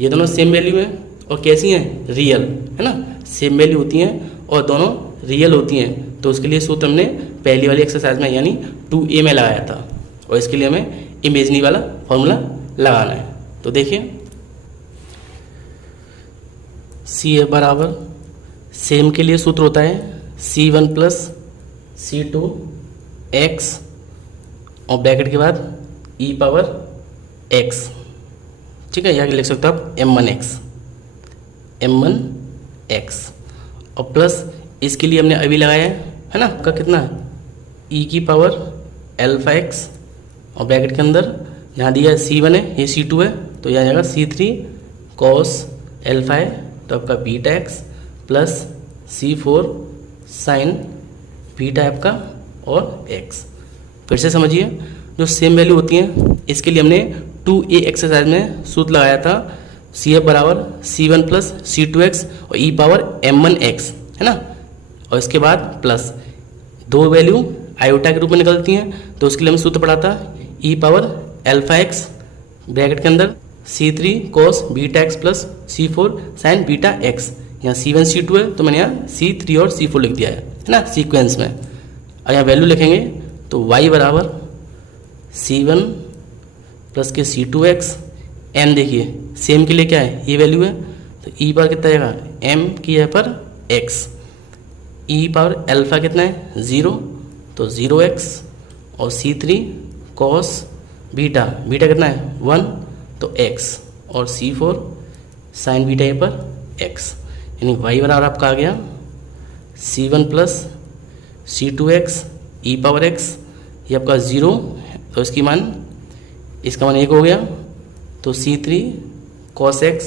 ये दोनों सेम वैल्यू है और कैसी हैं, रियल, है ना, सेम वैल्यू होती हैं और दोनों रियल होती हैं। तो उसके लिए सूत्र हमने पहली वाली एक्सरसाइज में यानी 2a में लगाया था, और इसके लिए हमें इमेजनी वाला फॉर्मूला लगाना है। तो देखिए C बराबर सेम के लिए सूत्र होता है C1 प्लस C2 x, और ब्रैकेट के बाद e पावर x, ठीक है, यहाँ लिख सकते हो आप m1x, और प्लस इसके लिए हमने अभी लगाया है ना, आपका कितना, e की पावर अल्फा x, और ब्रैकेट के अंदर जहाँ दिया है C1 है, ये C2 है, तो यहाँ जाएगा C3 cos अल्फा है, तो आपका बीटा x प्लस C4 साइन बीटा आपका और x। फिर से समझिए, जो सेम वैल्यू होती हैं इसके लिए हमने 2a एक्सरसाइज में सूत्र लगाया था CF बराबर C1 प्लस C2x और e पावर m1x, है ना, और इसके बाद प्लस दो वैल्यू आयोटा के रूप में निकलती हैं, तो उसके लिए हमने सूत्र पढ़ा था e power alpha x, bracket के अंदर C3 cos बीटा x प्लस C4 साइन बीटा x, यहाँ C1 C2 है तो मैंने यहाँ C3 और C4 लिख दिया है ना, सीक्वेंस में। और यहाँ वैल्यू लिखेंगे तो y बराबर C1 प्लस के C2x, m देखिए सेम के लिए क्या है, ये वैल्यू है, तो e पर कितना आएगा, m की है पर x, e पावर अल्फा कितना है 0, तो 0x, और C3 cos बीटा, बीटा कितना है 1, तो x, और C4 साइन बीटा ए पर x, यानी y बराबर आपका आ गया C1 plus C2x e power x, ये आपका 0, तो इसकी मान, इसका मान 1 हो गया, तो C3 cos x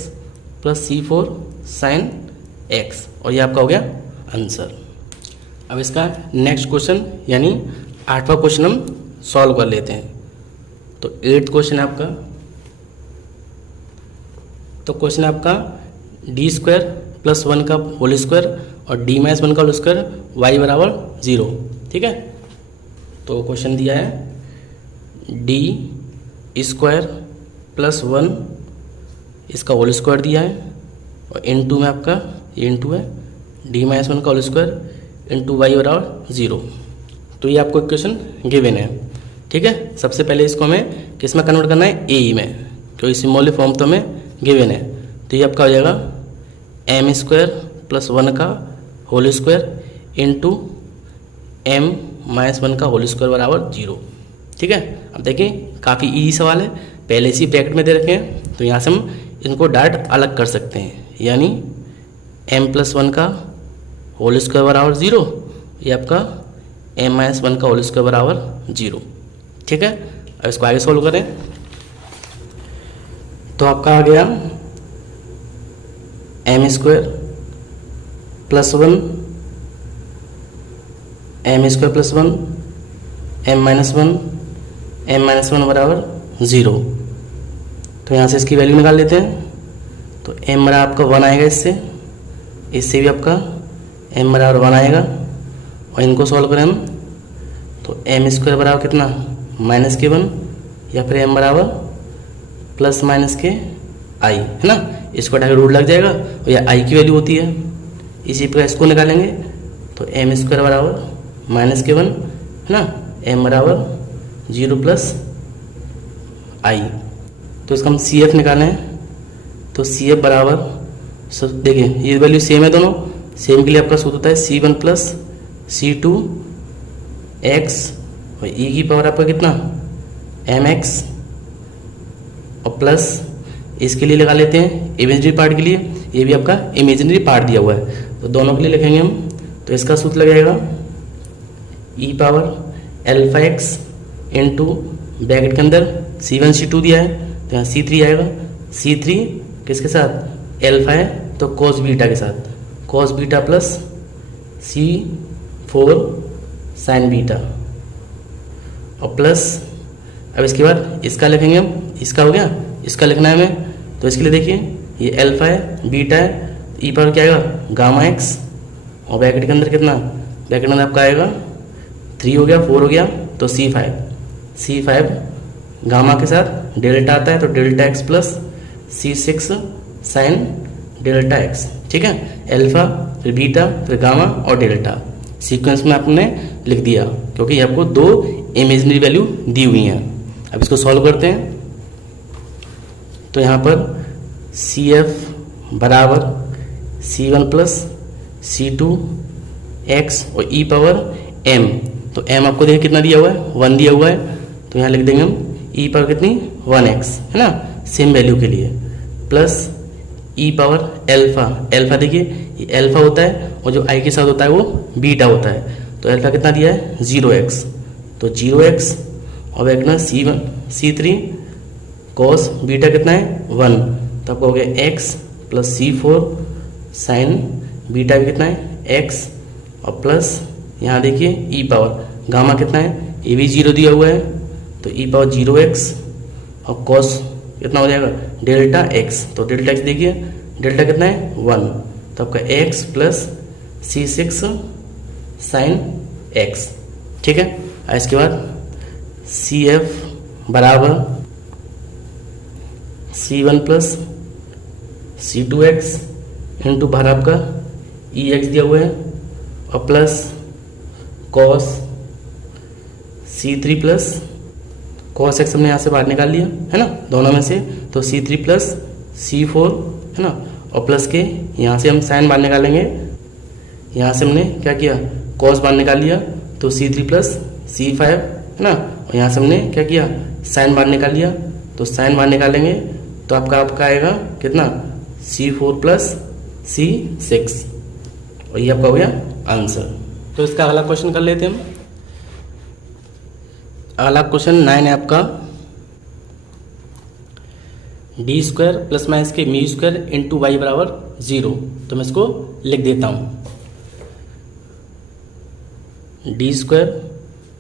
प्लस C4 साइन x, और ये आपका हो गया आंसर। अब इसका नेक्स्ट क्वेश्चन यानी 8वां क्वेश्चन हम सॉल्व कर लेते हैं। तो 8th क्वेश्चन है आपका, तो क्वेश्चन है आपका डी स्क्वायर प्लस 1 का होल स्क्वायर और डी माइनस 1 का होल स्क्वायर y बराबर 0, ठीक है। तो क्वेश्चन दिया है डी स्क्वायर प्लस 1 इसका होल स्क्वायर दिया है, और इनटू में आपका ये इनटू है डी माइनस 1 का होल स्क्वायर इंटू y बराबर 0। तो ये आपको इक्वेशन गिवन है, ठीक है। सबसे पहले इसको हमें किस में कन्वर्ट करना है, ए में, क्योंकि सिंबल फॉर्म तो हमें गिवन है। तो ये आपका हो जाएगा m स्क्वायर प्लस 1 का whole square into m minus 1 का होल स्क्वायर बराबर 0। ठीक है, अब देखिए काफ़ी ईजी सवाल है, पहले से ब्रैकेट में दे रखे हैं, तो यहाँ से हम इनको डायरेक्ट अलग कर सकते हैं, यानी m प्लस 1 का होल स्क्वायर बराबर 0, ये आपका m माइनस 1 का होल स्क्वायर बराबर 0। ठीक है, अब इसको आगे सॉल्व करें तो आपका आ गया m square plus 1 m square plus 1 m minus 1 बराबर 0। तो यहाँ से इसकी वैल्यू निकाल लेते हैं, तो m बराबर आपका 1 आएगा, इससे भी आपका m बराबर 1 आएगा, और इनको सॉल्व करें हम तो m स्क्वायर बराबर कितना माइनस के 1, या फिर m बराबर प्लस माइनस के i, है ना, इसको हटा के रूट लग जाएगा और यह i की वैल्यू होती है। इसी प्रकार इसको निकालेंगे तो m स्क्वायर बराबर माइनस के 1, है ना, m बराबर 0 प्लस i। तो इसका हम CF निकालें तो CF बराबर, सब देखिए ये वैल्यू सेम है, दोनों सेम के लिए आपका सूत्र होता है C1 प्लस C2 x, और e की पावर आपका कितना mx, और प्लस इसके लिए लगा लेते हैं इमेजिनरी पार्ट के लिए, ये भी आपका इमेजिनरी पार्ट दिया हुआ है, तो दोनों के लिए लिखेंगे हम, तो इसका सूत्र लग जाएगा e power alpha x into bracket के अंदर C1 C2 दिया है, तो यहाँ C3 आएगा, C3 किसके साथ अल्फा है तो cos बीटा के साथ, cos beta plus C4 sin beta, और प्लस अब इसके बाद इसका लिखेंगे हम, इसका हो गया, इसका लिखना है हमें, तो इसके लिए देखिए ये अल्फा है बीटा है, ई पावर क्या आएगा गामा एक्स, और ब्रैकेट के अंदर कितना, ब्रैकेट के अंदर आपका आएगा 3 हो गया 4 हो गया तो C5 गामा के साथ डेल्टा आता है, तो delta x plus C6 sine delta x. ठीक है, अल्फा फिर बीटा फिर गामा और डेल्टा सीक्वेंस में आपने लिख दिया, क्योंकि आपको 2 इमेजिनरी वैल्यू दी हुई हैं। अब इसको सॉल्व करते हैं, तो यहाँ पर CF बराबर C1 प्लस C2 x और e पावर m, तो m आपको देखिए कितना दिया हुआ है 1 दिया हुआ है, तो यहाँ लिख देंगे हम e पावर कितनी 1x, है ना, सेम वैल्यू के लिए, प्लस e पावर अल्फा देखिए ये अल्फा होता है और जो i के साथ होता है वो बीटा होता है, तो अल्फा कितना दिया है 0x, तो 0x और कितना C3 cos बीटा कितना है 1, तो आपको हो गया x प्लस C4 साइन बीटा भी कितना है x, और प्लस यहाँ देखिए e पावर गामा कितना है ये भी 0 दिया हुआ है, तो e पावर 0x और cos कितना हो जाएगा डेल्टा x, तो डेल्टा x देखिए डेल्टा कितना है 1, तो आपका x plus C6 sign x। ठीक है, इसके बाद CF बराबर C1 प्लस C2x इंटू बाहर आपका EX दिया हुआ है, और plus cos C3 plus cos x हमने यहाँ से बाहर निकाल लिया, है ना, दोनों में से, तो C3 प्लस C4, है ना, और प्लस के यहाँ से हम साइन बाहर निकालेंगे, यहाँ से हमने क्या किया cos बाहर निकाल लिया, तो C3 प्लस C5, है ना, और यहाँ से हमने क्या किया साइन बाहर निकाल लिया, तो साइन बाहर निकालेंगे तो आपका आएगा कितना C4 प्लस C6, और ये आपका हो गया आंसर। तो इसका अगला क्वेश्चन कर लेते हैं हम। अगला क्वेश्चन 9 है आपका, डी स्क्वायर प्लस माइनस के म्यू स्क्वायर इंटू वाई बराबर 0, तो मैं इसको लिख देता हूँ, डी स्क्वायर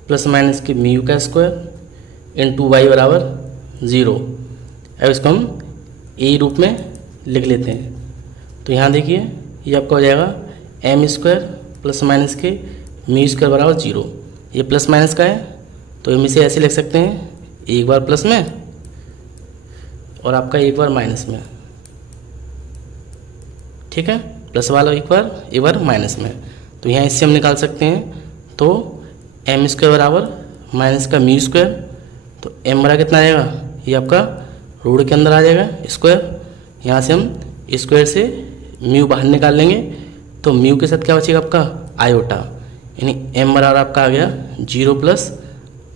प्लस माइनस के म्यू का स्क्वायर इंटू वाई बराबर 0। अब इसको हम ए रूप में लिख लेते हैं, तो यहाँ देखिए ये आपका हो जाएगा एम स्क्वायर प्लस माइनस के म्यू स्क्वायर बराबर 0, ये प्लस माइनस का है तो हम इसे ऐसे लिख सकते हैं, एक बार प्लस में और आपका एक बार माइनस में। ठीक है, प्लस वाला एक बार माइनस में, तो यहाँ इससे हम निकाल सकते हैं, तो एम स्क्वायर बराबर माइनस का म्यू स्क्वायर, तो एम बराबर कितना आएगा, ये आपका रूट के अंदर आ जाएगा स्क्वायर, यहाँ से हम स्क्वायर से म्यू बाहर निकाल लेंगे, तो म्यू के साथ क्या बचेगा आपका आयोटा, यानी m बराबर आपका आ गया 0 प्लस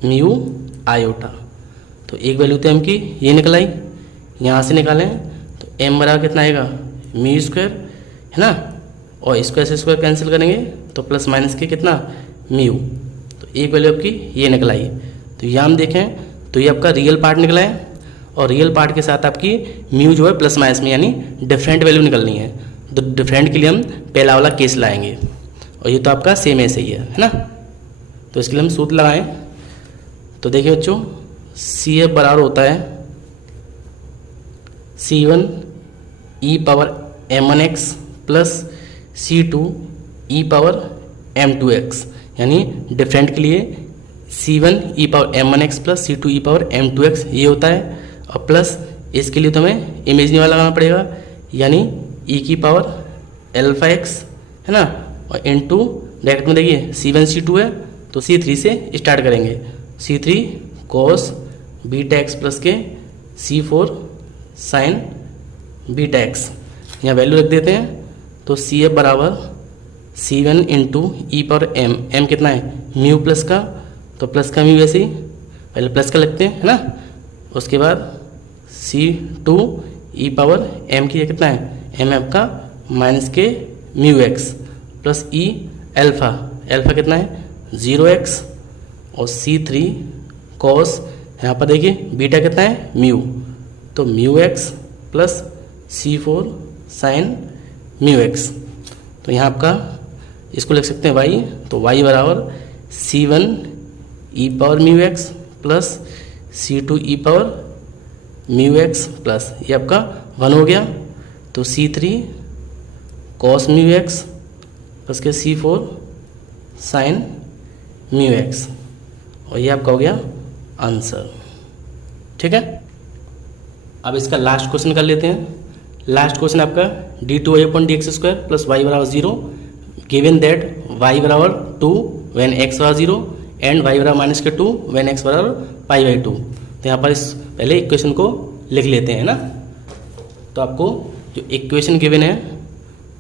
म्यू आयोटा। तो एक वैल्यू तो m की ये निकल आई, यहाँ से निकालें तो m बराबर कितना आएगा म्यू स्क्वायर है ना, और स्क्वायर से स्क्वायर कैंसिल करेंगे तो प्लस माइनस के कितना म्यू। तो एक वैल्यू आपकी ये निकल आई। तो यहाँ हम देखें तो ये आपका रियल पार्ट निकला है, और रियल पार्ट के साथ आपकी म्यू जो है प्लस माइनस में यानी डिफरेंट वैल्यू निकलनी है। तो डिफरेंट के लिए हम पहला वाला केस लाएंगे, और ये तो आपका सेम ऐसे ही है ना। तो इसके लिए हम सूत्र लगाएं। तो देखिए बच्चों, सी एफ बराबर होता है C1 e power m1x plus C2 e power m2x, यानी डिफरेंट के लिए C1 e power m1x plus C2 e power m2x ये होता है, और प्लस इसके लिए तो हमें इमेजनी वाला लगाना पड़ेगा, यानी e की पावर अल्फा x है ना, और इनटू ब्रैकेट में देखिए C1 C2 है तो C3 से स्टार्ट करेंगे, C3 cos beta x plus के C4 साइन बीटा एक्स। यहाँ वैल्यू रख देते हैं। तो सी एफ बराबर C1 इंटू ई पावर m कितना है म्यू प्लस का, तो प्लस का म्यू वैसे ही पहले प्लस का लगते हैं है ना, उसके बाद C2 ई पावर m की कितना है m आपका माइनस के म्यू एक्स प्लस ई अल्फा कितना है 0x, और C3 कॉस यहाँ पर देखिए बीटा कितना है म्यू, तो mu X plus C4 sine mu X. तो यहाँ आपका इसको लिख सकते हैं y, तो y बराबर C1 E power mu X plus C2 E power mu X plus ये आपका 1 हो गया, तो C3 cos mu X plus के C4 साइन म्यू एक्स, और ये आपका हो गया आंसर। ठीक है, अब इसका लास्ट क्वेश्चन कर लेते हैं। लास्ट क्वेश्चन आपका d2y upon D X square plus Y बराबर 0 गिवन दैट y बराबर 2 व्हेन x बराबर 0 एंड y बराबर माइनस के 2 व्हेन x बराबर पाई बाई 2। तो यहाँ पर इस पहले इक्वेशन को लिख लेते हैं ना। तो आपको जो इक्वेशन गिवन है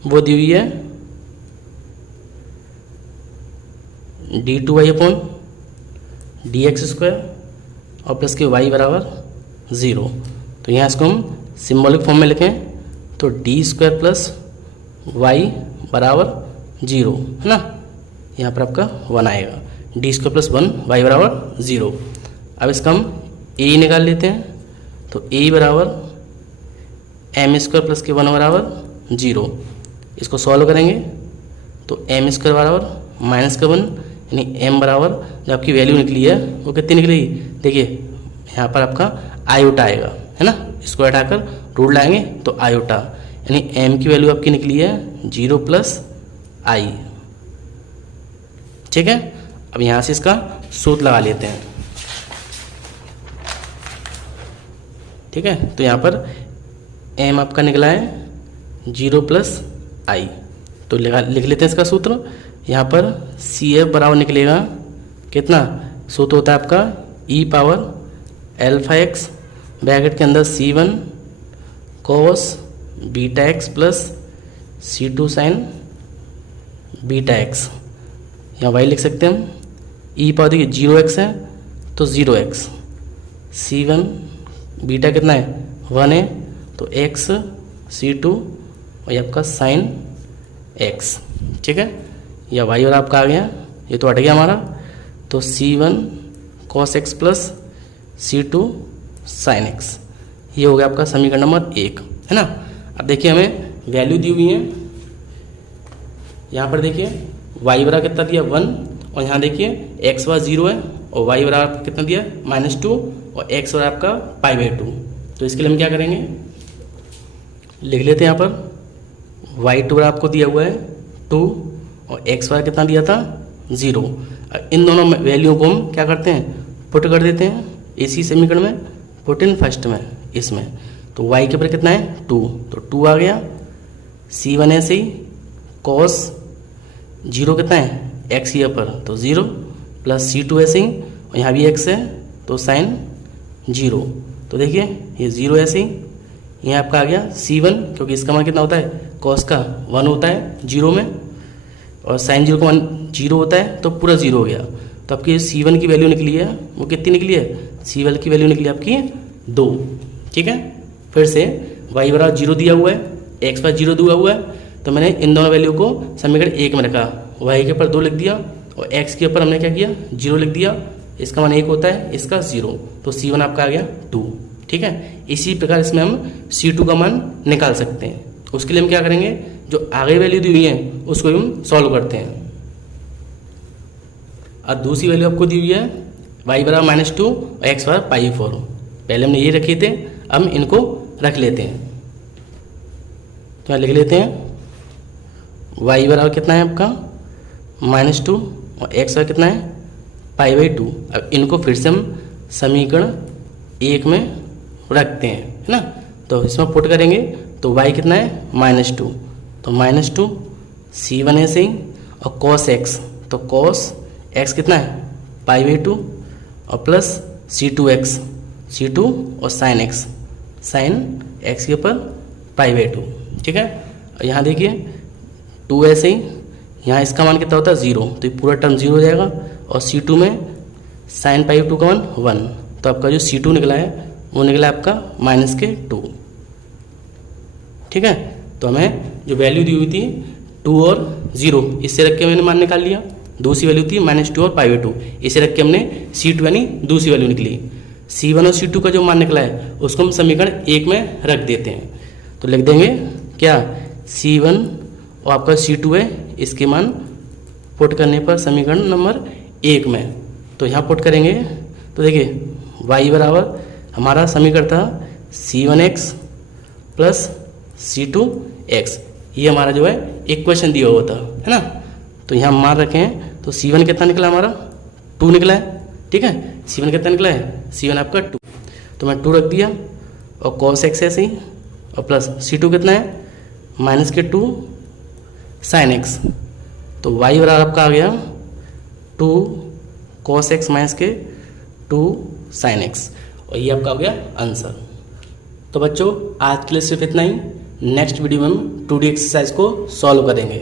वो दी हुई है d2y upon D X square और प्लस के y बराबर 0। तो यहाँ इसको हम सिम्बॉलिक फॉर्म में लिखें तो डी स्क्वायर प्लस वाई बराबर 0 है ना, यहाँ पर आपका 1 आएगा, डी स्क्वायर प्लस 1 वाई बराबर 0। अब इसका हम ए निकाल लेते हैं, तो ए बराबर एम स्क्वायर प्लस के 1 बराबर 0। इसको सॉल्व करेंगे तो एम स्क्वायर बराबर माइनस का 1, यानी एम बराबर जो आपकी वैल्यू निकली है वो कितनी निकलेगी, देखिए यहाँ पर आपका आयोटा आएगा है ना, इसको हटाकर रूट लाएंगे तो आयोटा, यानी एम की वैल्यू आपकी निकली है 0 प्लस आई। ठीक है, अब यहाँ से इसका सूत्र लगा लेते हैं। ठीक है, तो यहाँ पर एम आपका निकला है 0 प्लस आई, तो लिख लेते हैं इसका सूत्र। यहाँ पर सी एफ बराबर निकलेगा कितना, सूत्र होता है आपका ई पावर अल्फा एक्स ब्रैकेट के अंदर C1 cos beta x plus C2 sign beta x. यहाँ वाई लिख सकते हैं हम, ई पावर देखिए 0x है तो 0x, C1 बीटा कितना है 1 है तो x C2 और ये आपका साइन x। ठीक है, या वाई और आपका आ गया, ये तो हट गया हमारा, तो C1 cos x plus C2 sine x, ये हो गया आपका समीकरण नंबर 1 है ना। अब देखिए हमें वैल्यू दी हुई है, यहाँ पर देखिए y बराबर कितना दिया 1, और यहाँ देखिए x बराबर 0 है और y बराबर कितना दिया -2 और x बराबर आपका पाई बाई 2। तो इसके लिए हम क्या करेंगे, लिख लेते हैं यहाँ पर y2 बराबर आपको दिया हुआ है 2 और x बराबर कितना दिया था 0। इन दोनों वैल्यू को हम क्या करते हैं, पुट कर देते हैं इसी समीकरण में, पुट इन फर्स्ट में इसमें, तो y के ऊपर कितना है 2, तो 2 आ गया, C1 ऐसे ही कॉस 0 कितना है x यहाँ पर तो 0 प्लस C2 ऐसे ही, और यहाँ भी x है तो साइन 0, तो देखिए ये 0 ऐसे ही, यहाँ आपका आ गया C1 क्योंकि इसका मान कितना होता है कॉस का 1 होता है 0 में, और साइन 0 का 1 0 होता है, तो पूरा 0 हो गया। तो आपकी C1 की वैल्यू निकली है वो कितनी निकली है, C1 की वैल्यू निकली आपकी 2। ठीक है, फिर से y बराबर 0 दिया हुआ है, x पर 0 दिया हुआ है, तो मैंने इन दोनों वैल्यू को समीकरण 1 में रखा, y के ऊपर 2 लिख दिया और x के ऊपर हमने क्या किया 0 लिख दिया। इसका मान 1 होता है, इसका 0, तो C1 आपका आ गया 2। ठीक है, इसी प्रकार इसमें हम C2 का मान निकाल सकते हैं। उसके लिए हम क्या करेंगे, जो आगे वैल्यू दी हुई है उसको हम सॉल्व करते हैं। और दूसरी वैल्यू आपको दी हुई है y बराबर -2 और x बराबर π4। पहले हमने ये रखे थे, हम इनको रख लेते हैं। तो लिख लेते हैं y बराबर कितना है आपका -2 और x बराबर कितना है π/2। अब इनको फिर से हम समीकरण 1 में रखते हैं, है ना। तो इसमें पुट करेंगे तो y कितना है -2, तो -2 C1 ऐसे ही, और cos x, तो cos x कितना है π/2 और प्लस C2 और sin x के ऊपर π/2। ठीक है, और यहाँ देखिए 2 ऐसे ही, यहाँ इसका मान कितना होता है 0, तो ये पूरा टर्म 0 हो जाएगा, और C2 में sin π/2 का मान 1, तो आपका जो C2 निकला है वो निकला आपका -2। ठीक है, तो हमें जो वैल्यू दी हुई थी 2 और 0, इससे रख के मैंने मान निकाल लिया। दूसरी वैल्यू थी -2 और π/2, इसे रख के हमने C2 यानी दूसरी वैल्यू निकली। C1 और C2 का जो मान निकला है उसको हम समीकरण 1 में रख देते हैं। तो लिख देंगे क्या, C1 और आपका C2 है, इसके मान पुट करने पर समीकरण नंबर 1 में, तो यहाँ पुट करेंगे तो देखिए y बराबर हमारा समीकरण था C1x प्लस C2x, ये हमारा जो है इक्वेशन दिया हुआ था, है ना। तो यहाँ मान रखे हैं, तो C1 कितना निकला हमारा 2 निकला है। ठीक है, C1 कितना निकला है, C1 आपका 2, तो मैं 2 रख दिया, और cos x ऐसे ही, और प्लस C2 कितना है -2 sin x, तो y बराबर आपका आ गया 2 cos x -2 sin x, और ये आपका हो गया आंसर। तो बच्चों आज के लिए सिर्फ इतना ही। नेक्स्ट वीडियो में हम 2D एक्सरसाइज को सॉल्व करेंगे।